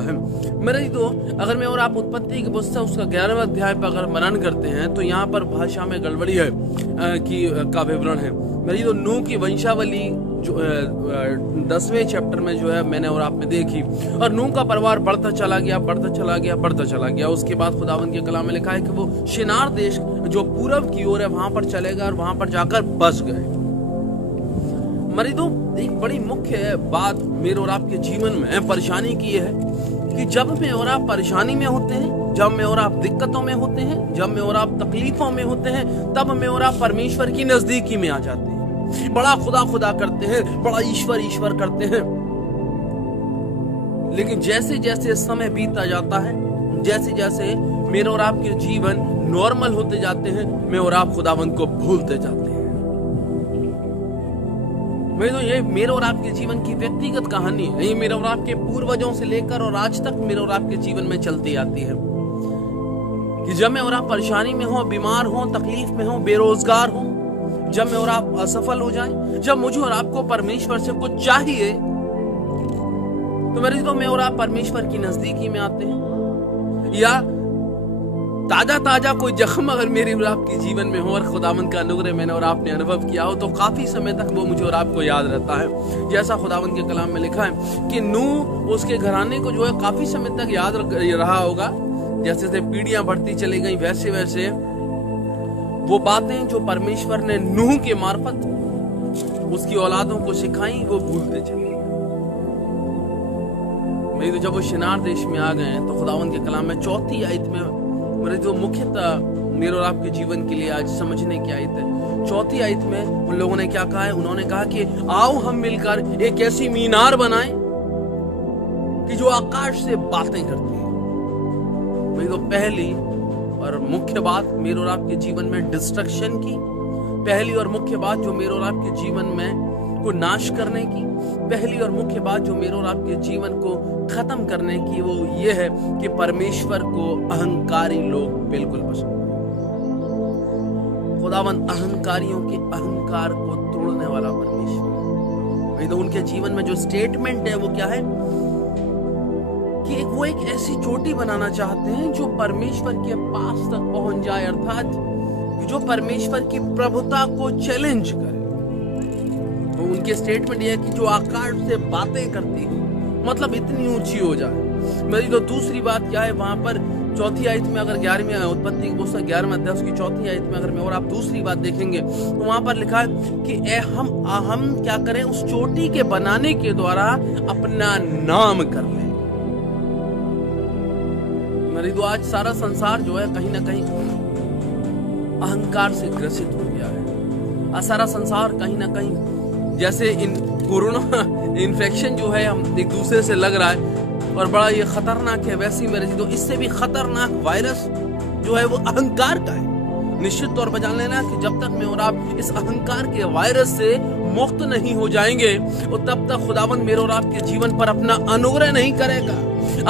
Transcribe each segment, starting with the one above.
है। मेरे तो अगर मैं और आप उत्पत्ति की पुस्तक उसका 11वां अध्याय पर अगर मनन करते हैं तो यहाँ पर भाषा में गड़बड़ी है का विवरण है। मेरी तो नूह की वंशावली जो 10वें चैप्टर में जो है मैंने और आप में देखी, और नूह का परिवार बढ़ता चला गया। उसके बाद खुदावंद के कलाम में लिखा है कि वो शिनार देश जो पूरब की ओर है वहां पर चले गए और वहां पर जाकर बस गए। मरीदों, एक बड़ी मुख्य बात मेरे और आपके जीवन में परेशानी की है कि जब मैं और आप परेशानी में होते हैं, जब मैं और आप दिक्कतों में होते हैं, जब मैं और आप तकलीफों में होते हैं, तब मैं और आप परमेश्वर की नजदीकी में आ जाते हैं। बड़ा खुदा करते हैं, बड़ा ईश्वर करते हैं। लेकिन जैसे जैसे समय बीतता जाता है, जैसे जैसे मेरे और आपके जीवन नॉर्मल होते जाते हैं, मैं और आप खुदावंद को भूलते जाते हैं। तो ये मेरे और आपके जीवन की व्यक्तिगत कहानी है। ये मेरे और आपके पूर्वजों से लेकर और आज तक मेरे और आपके जीवन में चलती आती है कि जब मैं और आप परेशानी में हो, बीमार हो, तकलीफ में हो, बेरोजगार हो, जब मैं और आप असफल हो जाएं, जब मुझे और आपको परमेश्वर से कुछ चाहिए तो मेरे तो मैं और आप परमेश्वर की नजदीकी में आते हैं। या ताजा कोई जख्म अगर मेरे और आपके जीवन में हो और खुदावंद का अनुग्रह मैंने और आपने अनुभव किया हो तो काफी समय तक वो मुझे और आपको याद रहता है। जैसा खुदावंद के कलाम में लिखा है कि नूह उसके घराने को जो है काफी समय तक याद रहा होगा। जैसे जैसे पीढ़ियां बढ़ती चली गई वैसे वैसे वो बातें जो परमेश्वर ने नूह के मार्फत उसकी औलादों को सिखाई वो भूलते चले। मैं तो जब वो शिनार देश में आ गए तो खुदावंद के कलाम में 4 आयत में मेरे जो मुख्यतः मेरे और आपके जीवन के लिए आज समझने की आयत है, 4 आयत में उन लोगों ने क्या कहा है? उन्होंने कहा कि आओ हम मिलकर एक ऐसी मीनार बनाएं कि जो आकाश से बातें करती है। मेरी तो पहली और मुख्य बात मेरे और आपके जीवन में डिस्ट्रक्शन की, पहली और मुख्य बात जो मेरे और आपके जीवन में को नाश करने की, पहली और मुख्य बात जो मेरे और आपके जीवन को खत्म करने की वो ये है कि परमेश्वर को अहंकारी लोग बिल्कुल पसंद है। खुदावंद अहंकारियों के अहंकार को तोड़ने वाला परमेश्वर। तो उनके जीवन में जो स्टेटमेंट है वो क्या है कि वो एक ऐसी चोटी बनाना चाहते हैं जो परमेश्वर के पास तक पहुंच जाए, अर्थात जो परमेश्वर की प्रभुता को चैलेंज करे। तो उनके स्टेटमेंट ये है कि जो आकाश से बातें करती हो, मतलब इतनी ऊंची हो जाए। मेरी तो दूसरी बात क्या है वहां पर 4 आयत में, अगर 11वीं उत्पत्ति की पुस्तक 11वां अध्याय उसकी 4 आयत में अगर मैं और आप दूसरी बात देखेंगे तो वहां पर लिखा है कि हम क्या करें, उस चोटी के बनाने के द्वारा अपना नाम कर लें। मेरी तो आज सारा संसार जो है कहीं ना कहीं अहंकार से ग्रसित हो गया है। सारा संसार कहीं ना कहीं जैसे कोरोना इन्फेक्शन जो है हम एक दूसरे से लग रहा है और बड़ा ये खतरनाक है, वैसी मेरे तो इससे भी खतरनाक वायरस जो है वो अहंकार का है। निश्चित तौर पर जान लेना कि जब तक मैं और आप इस अहंकार के वायरस से मुक्त नहीं हो जाएंगे और तब तक खुदावंद मेरे और आपके जीवन पर अपना अनुग्रह नहीं करेगा।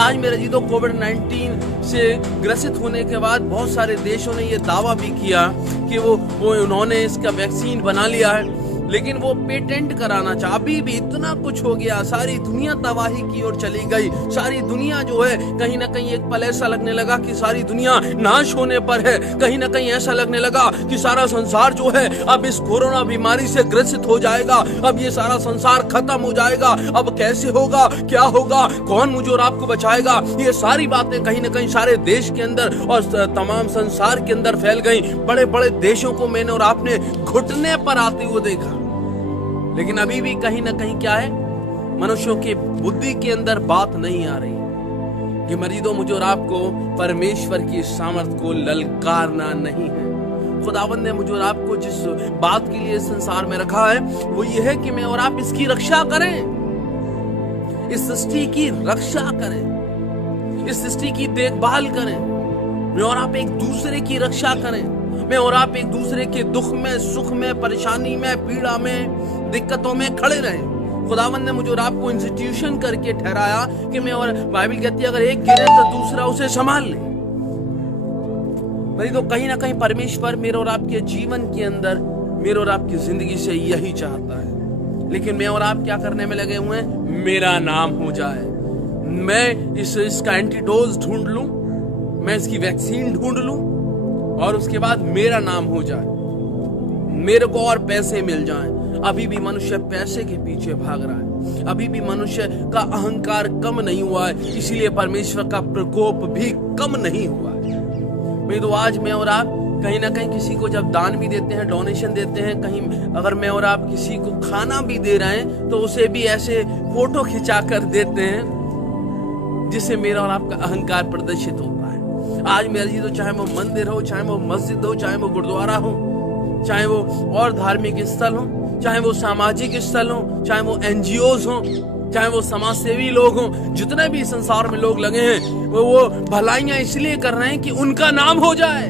आज मेरे जी तो कोविड-19 से ग्रसित होने के बाद बहुत सारे देशों ने ये दावा भी किया कि वो उन्होंने इसका वैक्सीन बना लिया है, लेकिन वो पेटेंट कराना चाहा। अभी भी इतना कुछ हो गया, सारी दुनिया तबाही की ओर चली गई। सारी दुनिया जो है कहीं ना कहीं एक पल ऐसा लगने लगा कि सारी दुनिया नाश होने पर है। कहीं ना कहीं ऐसा लगने लगा कि सारा संसार जो है अब इस कोरोना बीमारी से ग्रसित हो जाएगा, अब ये सारा संसार खत्म हो जाएगा। अब कैसे होगा, क्या होगा, कौन मुझे और आपको बचाएगा? ये सारी बातें कहीं ना कहीं सारे देश के अंदर और तमाम संसार के अंदर फैल गई। बड़े बड़े देशों को मैंने और आपने घुटने पर आते हुए देखा, लेकिन अभी भी कहीं ना कहीं क्या है, मनुष्यों की बुद्धि के अंदर बात नहीं आ रही कि मरीदों मुझे और आपको परमेश्वर की सामर्थ को ललकारना नहीं है। खुदावंद ने मुझे और आपको जिस बात के लिए संसार में रखा है वो ये है कि मैं और आप इसकी रक्षा करें, इस सृष्टि की रक्षा करें, इस सृष्टि की देखभाल करें। मैं और आप एक दूसरे की रक्षा करें, मैं और आप एक दूसरे के दुख में, सुख में, परेशानी में, पीड़ा में, दिक्कतों में खड़े रहें। खुदावंद ने मुझे और आपको इंस्टीट्यूशन करके ठहराया कि मैं और बाइबल कहती है अगर एक गिरे तो दूसरा उसे संभाल ले। मेरी तो कहीं ना कहीं परमेश्वर मेरे और आपके जीवन के अंदर, मेरे और आपकी जिंदगी से यही चाहता है। लेकिन मैं और आप क्या करने में लगे हुए हैं? मेरा नाम हो जाए, मैं इसका एंटीडोज ढूंढ लूं, मैं इसकी वैक्सीन ढूंढ लूं और उसके बाद मेरा नाम हो जाए, मेरे को और पैसे मिल जाएं। अभी भी मनुष्य पैसे के पीछे भाग रहा है, अभी भी मनुष्य का अहंकार कम नहीं हुआ है, इसीलिए परमेश्वर का प्रकोप भी कम नहीं हुआ है। भाई तो आज मैं और आप कहीं ना कहीं किसी को जब दान भी देते हैं, डोनेशन देते हैं, कहीं अगर मैं और आप किसी को खाना भी दे रहे हैं तो उसे भी ऐसे फोटो खिंचा कर देते हैं जिससे मेरा और आपका अहंकार प्रदर्शित होता है। आज मेरा जी तो चाहे वो मंदिर हो, चाहे वो मस्जिद हो, चाहे वो गुरुद्वारा हो, चाहे वो और धार्मिक स्थल हो, चाहे वो सामाजिक स्थल हो, चाहे वो एनजीओज हो, चाहे वो समाज सेवी लोग हों, जितने भी संसार में लोग लगे हैं वो भलाइयां इसलिए कर रहे हैं कि उनका नाम हो जाए।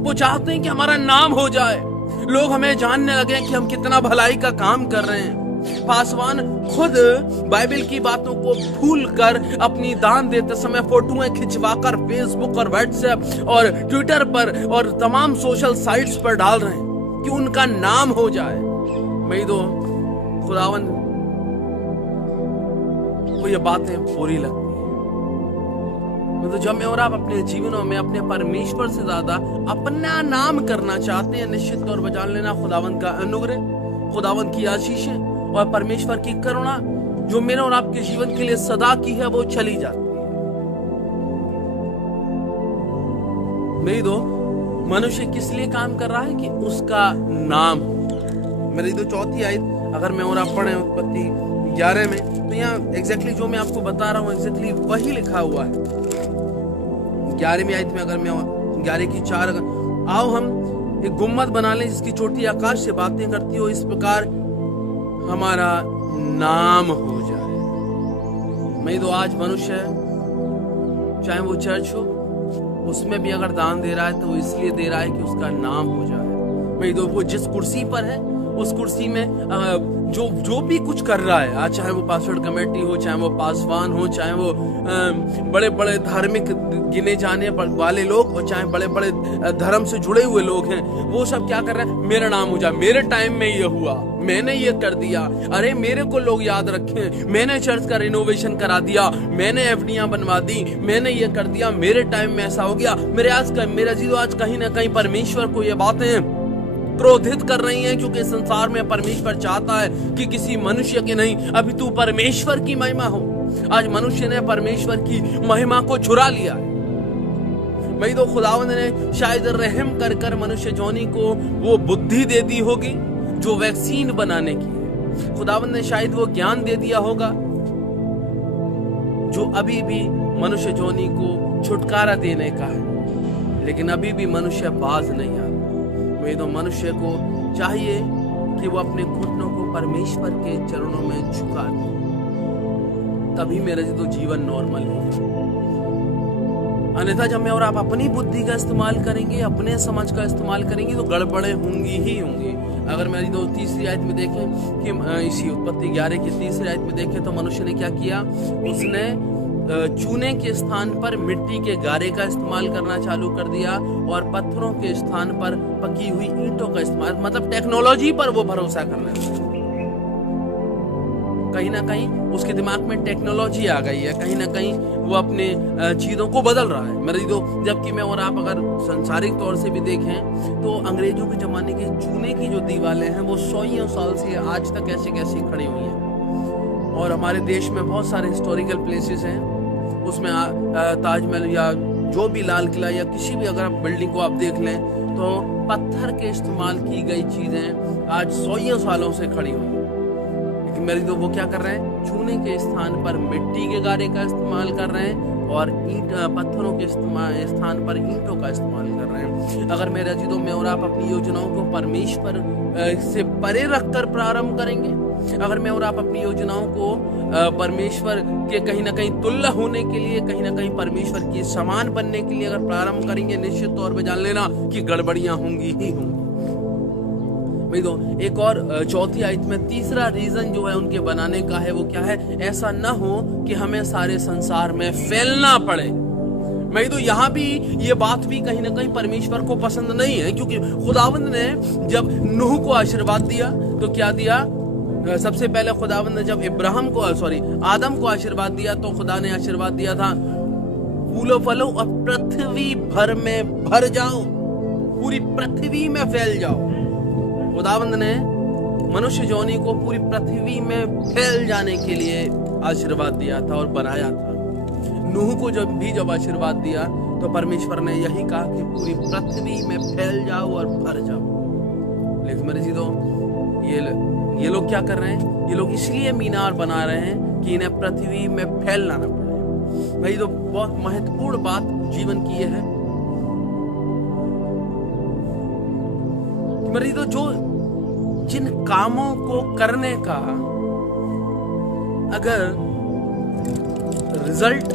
वो चाहते हैं कि हमारा नाम हो जाए, लोग हमें जानने लगे कि हम कितना भलाई का काम कर रहे हैं। पासवान खुद बाइबल की बातों को भूल कर अपनी दान देते समय फोटोएं खिंचवाकर फेसबुक और व्हाट्सएप और ट्विटर पर और तमाम सोशल साइट्स पर डाल रहे हैं कि उनका नाम हो जाए। मैं तो खुदावन को ये बातें बुरी लगती है। तो जब मैं और आप अपने जीवनों में अपने परमेश्वर से ज्यादा अपना नाम करना चाहते हैं, निश्चित तौर पर जान लेना खुदावन का अनुग्रह, खुदावन की आशीषें और परमेश्वर की करुणा जो मेरे और आपके जीवन के लिए सदा की है वो चली जाती है। मेरी दो मनुष्य किस लिए काम कर रहा है कि उसका नाम हो। मेरी दो चौथी आयत अगर मैं और आप पढ़े उत्पत्ति 11 में तो यहाँ एग्जैक्टली जो मैं आपको बता रहा हूँ एग्जैक्टली वही लिखा हुआ है। 11वीं आयत में अगर मैं 11 की 4 आओ हम एक गुम्मत बना लें जिसकी चोटी आकाश से बातें करती हो, इस प्रकार हमारा नाम हो जाए। मैं तो आज मनुष्य चाहे वो चर्च हो उसमें भी अगर दान दे रहा है तो वो इसलिए दे रहा है कि उसका नाम हो जाए। मैं तो वो जिस कुर्सी पर है उस कुर्सी में जो भी कुछ कर रहा है, आज चाहे वो पासवर्ड कमेटी हो, चाहे वो पासवान हो, चाहे वो बड़े बड़े धार्मिक गिने जाने वाले लोग और चाहे बड़े बड़े धर्म से जुड़े हुए लोग हैं, वो सब क्या कर रहे हैं, मेरा नाम हो जाए, मेरे टाइम में ये हुआ, मैंने ये कर दिया, अरे मेरे को लोग याद रखें, मैंने चर्च का रिनोवेशन करा दिया, मैंने एफडियां बनवा दी, मैंने ये कर दिया, मेरे टाइम में ऐसा हो गया। मेरा जीव आज कहीं ना कहीं परमेश्वर को ये बातें क्रोधित कर रही हैं, क्योंकि संसार में परमेश्वर चाहता है कि किसी मनुष्य की नहीं, अभी तू परमेश्वर की महिमा हो। आज मनुष्य ने परमेश्वर की महिमा को चुरा लिया है। मैं तो खुदावंद ने शायद रहम कर कर मनुष्य जोनी को वो बुद्धि दे दी होगी जो वैक्सीन बनाने की है। खुदावंद ने शायद वो ज्ञान दे दिया होगा जो अभी भी मनुष्य जोनी को छुटकारा देने का है, लेकिन अभी भी मनुष्य बाज नहीं आ। वे तो मनुष्य को चाहिए कि वो अपने घुटनों को परमेश्वर के चरणों में झुका दे, तभी मेरा तो जीवन नॉर्मल होगा। अन्यथा जब मैं और आप अपनी बुद्धि का इस्तेमाल करेंगे, अपने समझ का इस्तेमाल करेंगे तो गड़बड़े होंगी ही होंगी। अगर मेरी दो तीसरी आयत में देखें कि इसी उत्पत्ति 11 की तीसरी आयत में देखें तो मनुष्य ने क्या किया, उसने चूने के स्थान पर मिट्टी के गारे का इस्तेमाल करना चालू कर दिया और पत्थरों के स्थान पर पकी हुई ईंटों का इस्तेमाल, मतलब टेक्नोलॉजी पर वो भरोसा करना है। कहीं ना कहीं उसके दिमाग में टेक्नोलॉजी आ गई है, कहीं ना कहीं वो अपने चीजों को बदल रहा है। मेरी तो जबकि मैं और आप अगर सांसारिक तौर से भी देखें तो अंग्रेजों के जमाने के चूने की जो दीवारें हैं वो 100 साल से आज तक ऐसे कैसे खड़ी हुई हैं। और हमारे देश में बहुत सारे हिस्टोरिकल प्लेसेस हैं, उसमें ताजमहल या जो भी लाल किला या किसी भी अगर आप बिल्डिंग को आप देख लें तो पत्थर के इस्तेमाल की गई चीजें आज 100 सालों से खड़ी हुई हैं। लेकिन मेरी तो वो क्या कर रहे हैं, चूने के स्थान पर मिट्टी के गारे का इस्तेमाल कर रहे हैं और पत्थरों के स्थान पर ईंटों का इस्तेमाल कर रहे हैं। अगर मेरा जी तो मैं और आप अपनी योजनाओं को परमेश्वर से परे रखकर प्रारंभ करेंगे, अगर मैं और आप अपनी योजनाओं को परमेश्वर के कहीं ना कहीं तुल्य होने के लिए, कहीं ना कहीं परमेश्वर की समान बनने के लिए अगर प्रारंभ करेंगे, निश्चित तौर पे जान लेना कि गड़बड़ियां होंगी ही होंगी। भाई दो एक और चौथी आयत में तीसरा रीजन जो है उनके बनाने का है वो क्या है, ऐसा न हो कि हमें सारे संसार में फैलना पड़े। मैं तो यहाँ भी ये बात भी कहीं ना कहीं परमेश्वर को पसंद नहीं है, क्योंकि खुदावंद ने जब नूह को आशीर्वाद दिया तो क्या दिया, सबसे पहले खुदावंद ने जब आदम को आशीर्वाद दिया तो खुदा ने आशीर्वाद दिया था फूलो फलो और पृथ्वी भर में भर जाओ, पूरी पृथ्वी में फैल जाओ। खुदावंद ने मनुष्य जोनी को पूरी पृथ्वी में फैल जाने के लिए आशीर्वाद दिया था और बनाया था। नूह को जब आशीर्वाद दिया तो परमेश्वर ने यही कहा कि पूरी पृथ्वी में फैल जाओ और भर जाओ। लेकिन मेरे जी तो ये लोग क्या कर रहे हैं? ये लोग इसलिए मीनार बना रहे हैं कि इन्हें पृथ्वी में फैलना न पड़े। भाई तो बहुत महत्वपूर्ण बात जीवन की है कि मेरे तो जो जिन कामों को करने का अगर रिजल्ट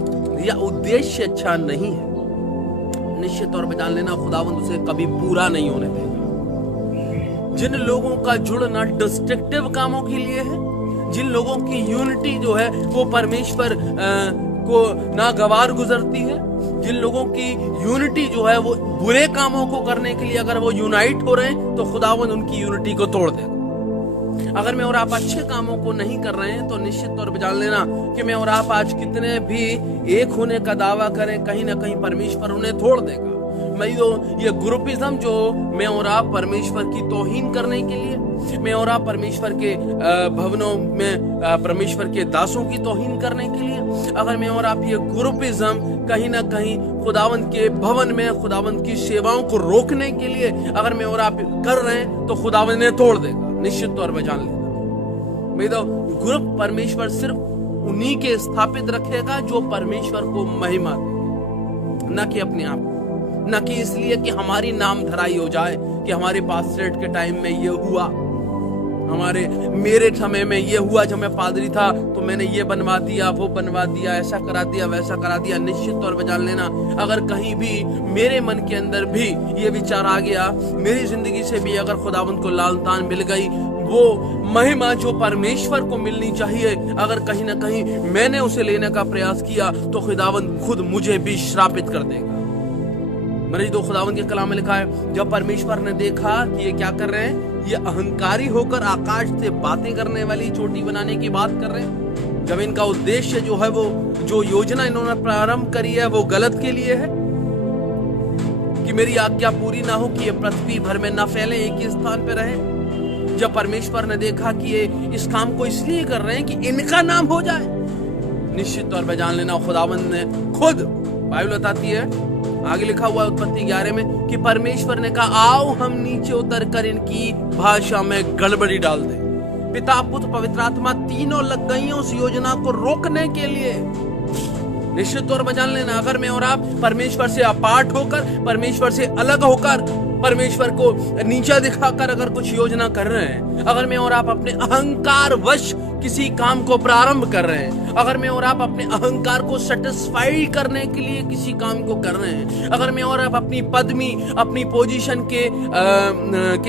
या उद्देश्य अच्छा नहीं है, निश्चित तौर पे जान लेना खुदावंद उसे कभी पूरा नहीं होने देगा। जिन लोगों का जुड़ना डिस्ट्रक्टिव कामों के लिए है, जिन लोगों की यूनिटी जो है वो परमेश्वर को नागवार गुजरती है, जिन लोगों की यूनिटी जो है वो बुरे कामों को करने के लिए अगर वो यूनाइट हो रहे हैं तो खुदावंद उनकी यूनिटी को तोड़ देगा। अगर मैं और आप अच्छे कामों को नहीं कर रहे हैं तो निश्चित तौर पर जान लेना कि मैं और आप आज कितने भी एक होने का दावा करें, कहीं ना कहीं परमेश्वर उन्हें तोड़ देगा। मैं ये ग्रुपिज्म जो मैं और आप परमेश्वर की तौहीन करने के लिए, मैं और आप परमेश्वर के भवनों में परमेश्वर के दासों की तौहीन करने के लिए, अगर मैं और आप ये ग्रुपिज्म कहीं ना कहीं खुदावंद के भवन में खुदावंद की सेवाओं को रोकने के लिए अगर मैं और आप कर रहे हैं तो खुदावंद ने तोड़ देगा। निश्चित तौर पर जान लेना मैं तो ग्रुप परमेश्वर सिर्फ उन्हीं के स्थापित रखेगा जो परमेश्वर को महिमा देंगे, न कि अपने आप, न कि इसलिए कि हमारी नाम धराई हो जाए कि हमारे पास रेट के टाइम में ये हुआ, मेरे समय में ये हुआ, जब मैं पादरी था तो मैंने ये बनवा दिया, वो बनवा दिया, ऐसा करा दिया, वैसा करा दिया। निश्चित तौर पे जान लेना अगर कहीं भी मेरे मन के अंदर भी ये विचार आ गया, मेरी जिंदगी से भी अगर खुदावंद को लाल तान मिल गई, वो महिमा जो परमेश्वर को मिलनी चाहिए, अगर कहीं ना कहीं मैंने उसे लेने का प्रयास किया तो खुदावंद खुद मुझे भी श्रापित कर देगा। मेरे दो खुदावंद के कलाम में लिखा है जब परमेश्वर ने देखा कि ये क्या कर रहे हैं, ये अहंकारी होकर आकाश से बातें करने वाली चोटी बनाने की बात कर रहे हैं, जब इनका उद्देश्य जो है वो जो योजना इन्होंने प्रारंभ करी है वो गलत के लिए है कि मेरी आज्ञा पूरी ना हो कि ये पृथ्वी भर में ना फैले, एक ही स्थान पे रहे। जब परमेश्वर ने देखा कि ये इस काम को इसलिए कर रहे हैं कि इनका नाम हो जाए, निश्चित तौर पर जान लेना खुदावंद ने खुद, बाइबल बताती है आगे लिखा हुआ है उत्पत्ति 11 में कि परमेश्वर ने कहा आओ हम नीचे उतर कर इनकी भाषा में गड़बड़ी डाल दें। पिता पुत्र पवित्र आत्मा तीनों लग गई उस योजना को रोकने के लिए। निश्चित तौर पर जान लेना अगर मैं और आप परमेश्वर से अपार्ट होकर, परमेश्वर से अलग होकर, परमेश्वर को नीचा दिखाकर अगर कुछ योजना कर रहे हैं, अगर मैं और आप अपने अहंकार वश किसी काम को प्रारंभ कर रहे हैं, अगर मैं और आप अपने अहंकार को सेटिस्फाई करने के लिए किसी काम को कर रहे हैं, अगर मैं और आप अपनी पदवी, अपनी पोजीशन के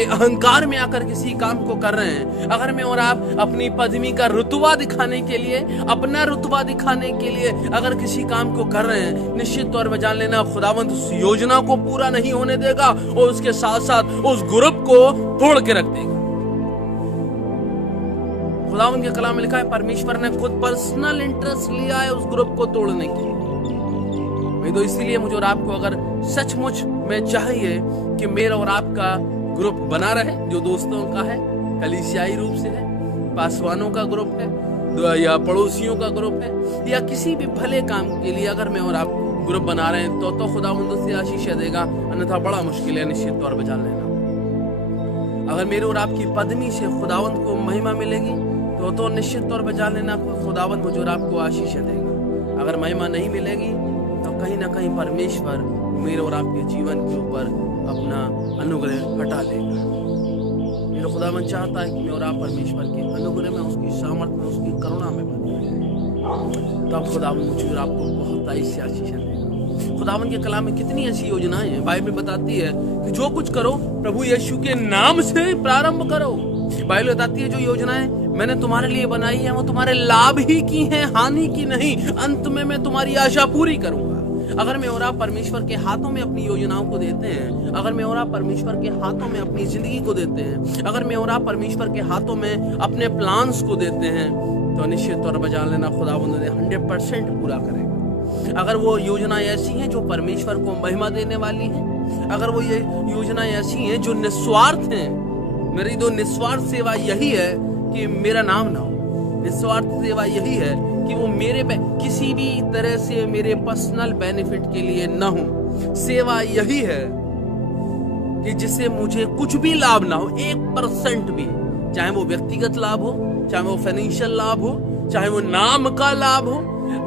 अहंकार में आकर किसी काम को कर रहे हैं, अगर मैं और आप अपनी पदवी का रुतबा दिखाने के लिए, अपना रुतबा दिखाने के लिए अगर किसी काम को कर रहे हैं, निश्चित तौर पर जान लेना खुदावंद उस योजना को पूरा नहीं होने देगा और उसके साथ साथ उस ग्रुप को तोड़ के रख देगा। खुदावंद के कलाम में लिखा है परमेश्वर ने खुद पर्सनल इंटरेस्ट लिया है उस ग्रुप को तोड़ने के लिए। तो इसीलिए मुझे और आपको अगर सचमुच में चाहिए कि मेरा और आपका ग्रुप बना रहे, जो दोस्तों का है, कलीसियाई रूप से है, पासवानों का ग्रुप है या पड़ोसियों का ग्रुप है या किसी भी भले काम के लिए अगर मैं और आप ग्रुप बना रहे हैं तो खुदावंद से आशीष देगा, अन्यथा बड़ा मुश्किल है। निश्चित तौर पर जान लेना अगर मेरे और आपकी पदवी से खुदावंद को महिमा मिलेगी तो निश्चित तौर पर जान लेना खुदावंद मुझे और आपको आशीष देगा। अगर महिमा नहीं मिलेगी तो कहीं ना कहीं परमेश्वर मेरे और आपके जीवन के ऊपर अपना अनुग्रह हटा लेगा। मेरा खुदावंद चाहता है कि मैं और आप परमेश्वर के अनुग्रह में, उसकी सामर्थ में, उसकी करुणा में बने, तब खुदावंद मुझे और आपको बहुत ऐसी आशीष देगा। खुदावंद के कलाम में कितनी ऐसी योजनाएं हैं, बाइबल बताती है कि जो कुछ करो प्रभु यीशु के नाम से प्रारंभ करो। बाइबल बताती है जो योजनाएं मैंने तुम्हारे लिए बनाई है वो तुम्हारे लाभ ही की हैं, हानि की नहीं। अंत में मैं तुम्हारी आशा पूरी करूंगा। अगर मैं और आप परमेश्वर के हाथों में अपनी योजनाओं को देते हैं, अगर मैं और आप परमेश्वर के हाथों में अपनी जिंदगी को देते हैं, अगर मैं और आप परमेश्वर के हाथों में अपने प्लान्स को देते हैं, तो निश्चित तौर पर जान लेना खुदावंद उन्हें 100% पूरा करेगा। अगर वो योजना ऐसी हैं जो परमेश्वर को महिमा देने वाली है, अगर वो ये योजना ऐसी हैं जो निस्वार्थ हैं, मेरी तो निस्वार्थ सेवा यही है कि मेरा नाम ना हो। निस्वार्थ सेवा यही है कि वो मेरे किसी भी तरह से मेरे पर्सनल बेनिफिट के लिए न हो। सेवा यही है कि जिससे मुझे कुछ भी लाभ ना हो, 1% भी, चाहे वो व्यक्तिगत लाभ हो, चाहे वो फाइनेंशियल लाभ हो, चाहे वो नाम का लाभ हो।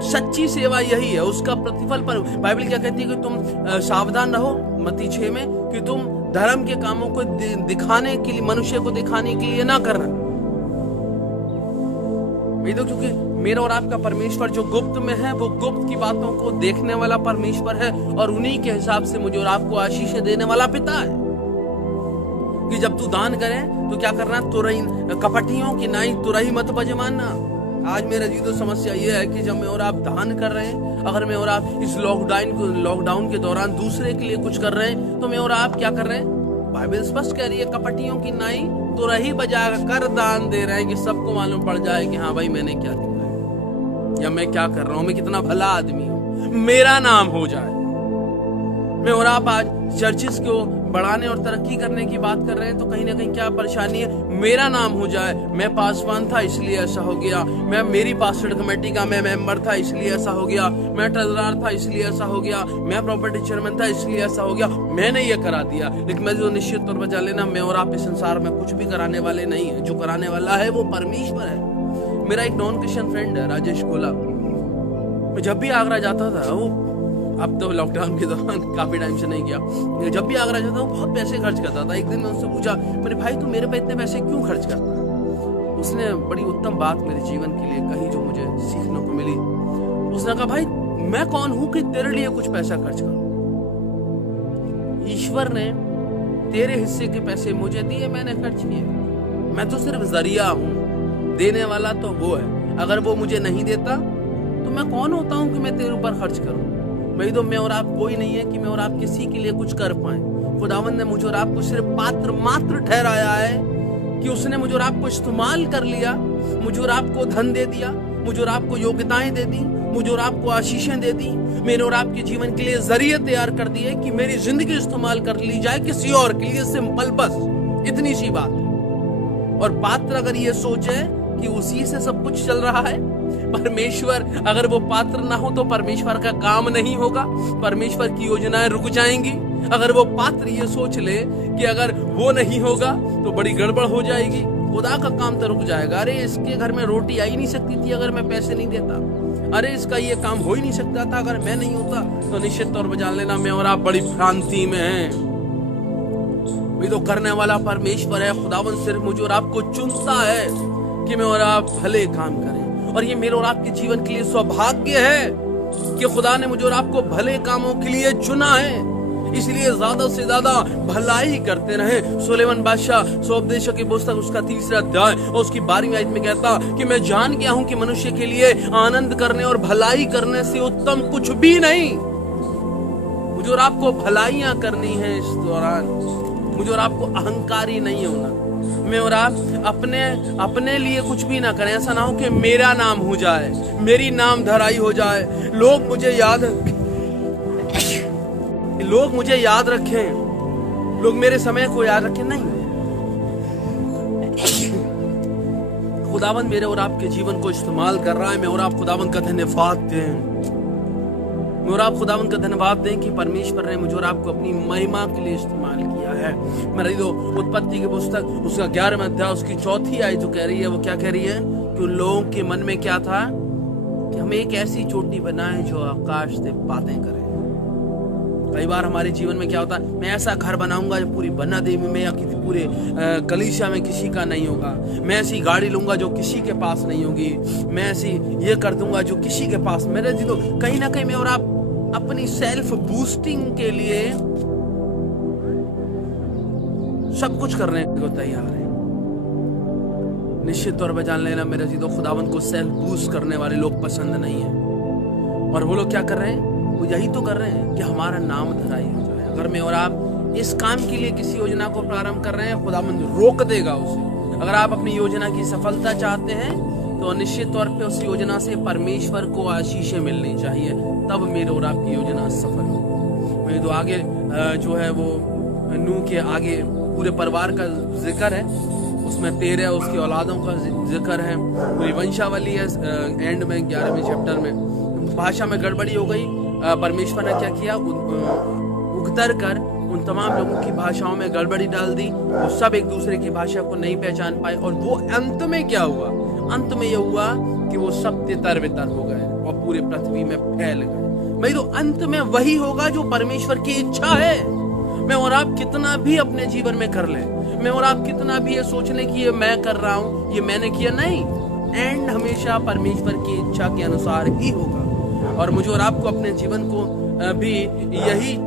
सच्ची सेवा यही है, उसका प्रतिफल पर बाइबल क्या कहती है कि तुम सावधान रहो, मत्ती 6 में, कि तुम धर्म के कामों को दिखाने के लिए, मनुष्य को दिखाने के लिए ना करना। तो क्योंकि मेरा और आपका परमेश्वर जो गुप्त में है, वो गुप्त की बातों को देखने वाला परमेश्वर है, और उन्हीं के हिसाब से मुझे और आपको आशीष देने वाला पिता है। कि जब तू दान करे तो क्या करना, तुरही कपटियों की नाई तुरही मत बजमाना। आज मेरा जी तो समस्या ये है कि जब मैं और आप दान कर रहे हैं, अगर मैं और आप इस लॉकडाउन के दौरान दूसरे के लिए कुछ कर रहे हैं, तो मैं और आप क्या कर रहे हैं? बाइबल स्पष्ट कह रही है, कपटियों की नाई तुरही बजा कर दान दे रहे हैं कि सबको मालूम पड़ जाए कि हाँ भाई मैंने क्या किया है, या मैं क्या कर रहा हूं, मैं कितना भला आदमी हूं, मेरा नाम हो जाए। मैं और आप आज चर्चिस को बढ़ाने और तरक्की करने की बात कर रहे हैं, तो कहीं ना कहीं क्या परेशानी है? मेरा नाम हो जाए, मैं पासवान था इसलिए ऐसा हो गया, मैं मेरी पास्टर कमेटी का मैं मेंबर था इसलिए ऐसा हो गया, मैं ट्रेजरर था इसलिए ऐसा हो गया, मैं प्रॉपर्टी चेयरमैन था इसलिए ऐसा हो गया, मैंने ये करा दिया। लेकिन मैं जो निश्चित तौर पर जान लेना, मैं और आप इस संसार में कुछ भी कराने वाले नहीं है। जो कराने वाला है वो परमेश्वर है। मेरा एक नॉन क्रिश्चियन फ्रेंड है, राजेश गोला। मैं जब भी आगरा जाता था, वो अब तो लॉकडाउन के दौरान काफी टाइम से नहीं गया, जब भी आगरा जाता हूँ बहुत पैसे खर्च करता था। एक दिन मैं उससे पूछा, मैंने भाई तू मेरे पे इतने पैसे क्यों खर्च करता है? उसने बड़ी उत्तम बात मेरे जीवन के लिए कही जो मुझे सीखने को मिली। उसने कहा, भाई मैं कौन हूं कि तेरे लिए कुछ पैसा खर्च करूं? ईश्वर ने तेरे हिस्से के पैसे मुझे दिए, मैंने खर्च किए, मैं तो सिर्फ जरिया हूं, देने वाला तो वो है। अगर वो मुझे नहीं देता तो मैं कौन होता हूं कि मैं तेरे ऊपर खर्च करूं? भाई तो मैं और आप कोई नहीं है कि मैं और आप किसी के लिए कुछ कर पाए। खुदावंद ने मुझे और आपको सिर्फ पात्र मात्र ठहराया है कि उसने मुझे और आपको इस्तेमाल कर लिया, मुझे और आपको धन दे दिया, मुझे और आपको योग्यताएं दे दी, मुझे और आपको आशीषें दे दी, मेरे और आपके जीवन के लिए जरिए तैयार कर दिए कि मेरी जिंदगी इस्तेमाल कर ली जाए किसी और के लिए। सिंपल, बस इतनी सी बात है। और पात्र अगर ये सोचे कि उसी से सब कुछ चल रहा है, परमेश्वर अगर वो पात्र ना हो तो परमेश्वर का काम नहीं होगा, परमेश्वर की योजनाएं रुक जाएंगी। अगर वो पात्र ये सोच ले कि अगर वो नहीं होगा तो बड़ी गड़बड़ हो जाएगी, खुदा का काम तो रुक जाएगा। अरे इसके घर में रोटी आ ही नहीं सकती थी अगर मैं पैसे नहीं देता, अरे इसका ये काम हो ही नहीं सकता था अगर मैं नहीं होता। तो निश्चित तौर पर जान लेना, मैं और आप बड़ी भ्रांति में हैं। ये तो करने वाला परमेश्वर है। खुदावन सिर्फ मुझे और आपको चुनता है कि मैं और आप भले काम करें, और ये मेरे और आपके जीवन के लिए सौभाग्य है कि खुदा ने मुझे और आपको भले कामों के लिए चुना है। इसलिए ज्यादा से ज्यादा भलाई करते रहे। सुलेमान बादशाह सोपदेशक की पुस्तक उसका 3रा अध्याय और उसकी 12वीं आयत में कहता कि मैं जान गया हूं कि मनुष्य के लिए आनंद करने और भलाई करने से उत्तम कुछ भी नहीं। मुझे और आपको भलाइयां करनी है इस दौरान, मुझे और आपको अहंकारी नहीं होना। मैं और आप अपने लिए कुछ भी ना करें। ऐसा ना हो कि मेरा नाम हो जाए, मेरी नाम धराई हो जाए, लोग मुझे याद रखें, लोग मेरे समय को याद रखें। नहीं, खुदावंद मेरे और आपके जीवन को इस्तेमाल कर रहा है। मैं और आप खुदावंद का धन्यवाद दें, मैं और आप खुदावंद का धन्यवाद दें कि परमेश्वर ने मुझे और आपको अपनी महिमा के लिए इस्तेमाल किया है। मेरी तो उत्पत्ति की पुस्तक उसका 11वां अध्याय उसकी 4थी आयत जो कह रही है, वो क्या कह रही है कि उन लोगों के मन में क्या था कि हमें एक ऐसी चोटी बनाए जो आकाश से बातें करे। कई बार हमारे जीवन में क्या होता है, मैं ऐसा घर बनाऊंगा जो पूरी बना देवी में या किसी पूरे कलीसिया में किसी का नहीं होगा, मैं ऐसी गाड़ी लूंगा जो किसी के पास नहीं होगी, मैं ऐसी ये कर दूंगा जो किसी के पास। मेरे जी तो कहीं ना कहीं मैं और आप अपनी सेल्फ बूस्टिंग के लिए सब कुछ करने को तैयार है। निश्चित तौर पर जान लेना मेरे जी तो खुदावंद को सेल्फ बूस्ट करने वाले लोग पसंद नहीं है। और वो लोग क्या कर रहे हैं, वो यही तो कर रहे हैं कि हमारा नाम धराई हो जाए। अगर मैं और आप इस काम के लिए किसी योजना को प्रारंभ कर रहे हैं, खुदावंद रोक देगा उसे। अगर आप अपनी योजना की सफलता चाहते हैं तो निश्चित तौर पे उस योजना से परमेश्वर को आशीषें मिलनी चाहिए, तब मेरे और आपकी योजना सफल हो। मैं तो आगे जो है वो नूह के आगे पूरे परिवार का जिक्र है, उसमें 13 उसकी औलादों का जिक्र है, पूरी वंशावली है। एंड में 11वें चैप्टर में भाषा में गड़बड़ी हो गई। परमेश्वर ने क्या किया, उतर कर उन तमाम लोगों की भाषाओं में गड़बड़ी डाल दी। वो सब एक दूसरे की भाषा को नहीं पहचान पाए, और वो अंत में क्या हुआ, अंत में यह हुआ कि वो सब तितर बितर हो गए और पूरे पृथ्वी में फैल गए। भाई तो अंत में वही होगा जो परमेश्वर की इच्छा है। मैं और आप कितना भी अपने जीवन में कर ले, मैं और आप कितना भी ये सोच लें कि ये मैं कर रहा हूं, ये मैंने किया, नहीं, एंड हमेशा परमेश्वर की इच्छा के अनुसार ही होगा। और मुझे और आपको अपने जीवन को भी यही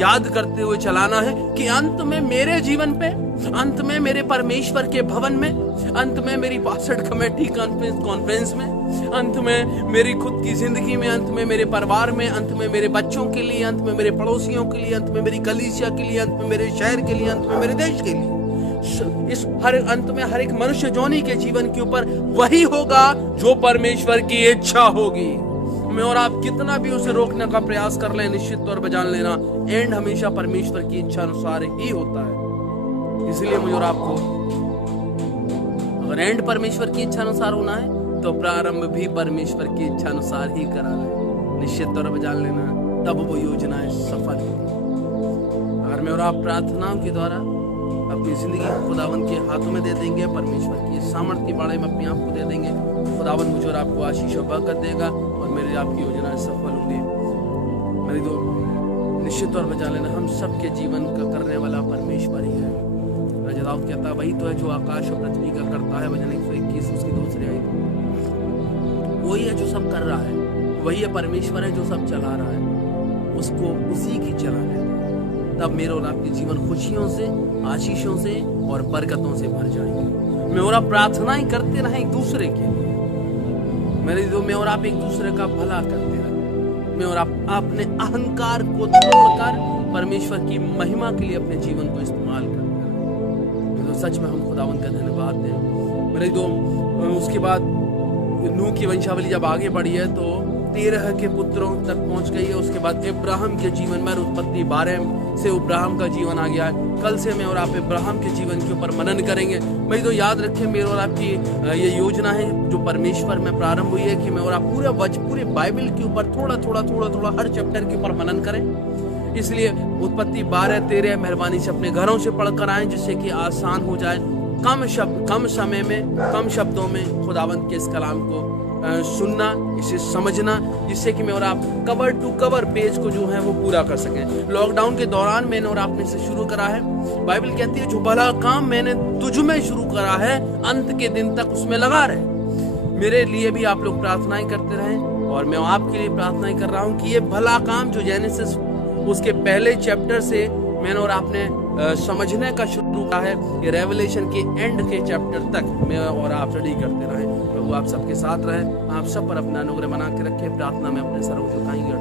याद करते हुए चलाना है कि अंत में मेरे जीवन पे, अंत में मेरे परमेश्वर के भवन में, अंत में मेरी पासठ कमेटी कॉन्फ्रेंस में, अंत में मेरी खुद की जिंदगी में, अंत में मेरे परिवार में, अंत में मेरे बच्चों के लिए, अंत में मेरे पड़ोसियों के लिए, अंत में मेरी कलीसिया के लिए, अंत में मेरे शहर के लिए, अंत में मेरे देश के लिए, इस हर अंत में हर एक मनुष्य जोनी के जीवन के ऊपर वही होगा जो परमेश्वर की इच्छा होगी। मैं और आप कितना भी उसे रोकने का प्रयास कर लें, निश्चित तौर पर जान लेना एंड हमेशा परमेश्वर की इच्छा अनुसार ही होता है। इसलिए मुझे और आपको अगर एंड परमेश्वर की इच्छा अनुसार होना है तो प्रारंभ भी परमेश्वर की इच्छा अनुसार ही करा ले, निश्चित तौर पर जान लेना, तब वो योजनाएं सफल होगी। अगर मैं और आप प्रार्थनाओं के द्वारा अपनी जिंदगी खुदावंद के हाथों में दे देंगे, परमेश्वर की सामर्थ्य के बारे में अपने आप को दे देंगे, खुदावंद मुझे और आपको आशीष और बरकत देगा और मेरी आपकी योजनाएं सफल होंगी। मेरी तो निश्चित तौर पर जान लेना, हम सबके जीवन का करने वाला परमेश्वर ही है। रजदाऊद कहता वही तो है जो आकाश और पृथ्वी का करता है, वचन 121 उसकी दूसरी आयत। वही है जो सब कर रहा है, वही है परमेश्वर है जो सब चला रहा है, उसको उसी की चलाने दो, तब मेरे और आपके जीवन खुशियों से, आशीषों से और बरकतों से भर जाएंगे। मैं और आप प्रार्थनाएं करते रहें एक दूसरे के लिए, मैं और आप एक दूसरे का भला करते रहें, मैं और आप अपने अहंकार को तोड़कर परमेश्वर की महिमा के लिए अपने जीवन को इस्तेमाल करते रहें। तो सच में हम खुदावंद का धन्यवाद दें। मेरे दो उसके बाद नूह की वंशावली जब आगे बढ़ी है तो 13 के पुत्रों तक पहुंच गई है। उसके बाद इब्राहिम के जीवन में उत्पत्ति 12 से इब्राहिम का जीवन आ गया है। कल से मैं और आप इब्राहिम के जीवन के ऊपर मनन करेंगे। मैं तो याद रखें मेरे और आपकी ये योजना है जो परमेश्वर में प्रारंभ हुई है कि मैं और आप पूरे बाइबल के ऊपर थोड़ा हर चैप्टर के ऊपर मनन करें। इसलिए उत्पत्ति 12-13 मेहरबानी से अपने घरों से पढ़कर आए, जिससे कि आसान हो जाए, कम समय में कम शब्दों में खुदावंद के इस कलाम को सुनना, इसे समझना, जिससे कि मैं और आप कवर टू कवर पेज को जो है वो पूरा कर सकें। लॉकडाउन के दौरान मैंने और आपने इसे शुरू करा है। बाइबल कहती है जो भला काम मैंने तुझ में शुरू करा है अंत के दिन तक उसमें लगा रहे। मेरे लिए भी आप लोग प्रार्थनाएं करते रहें और मैं आपके लिए प्रार्थनाएं कर रहा हूँ कि ये भला काम जो जेनेसिस उसके पहले चैप्टर से मैंने और आपने समझने का शुरू किया है, ये रेवलेशन के एंड के चैप्टर तक मैं और आप स्टडी करते रहें। प्रभु आप सबके साथ रहे, आप सब पर अपना अनुग्रह बना के रखे। प्रार्थना में अपने सरों झुकाएंगे और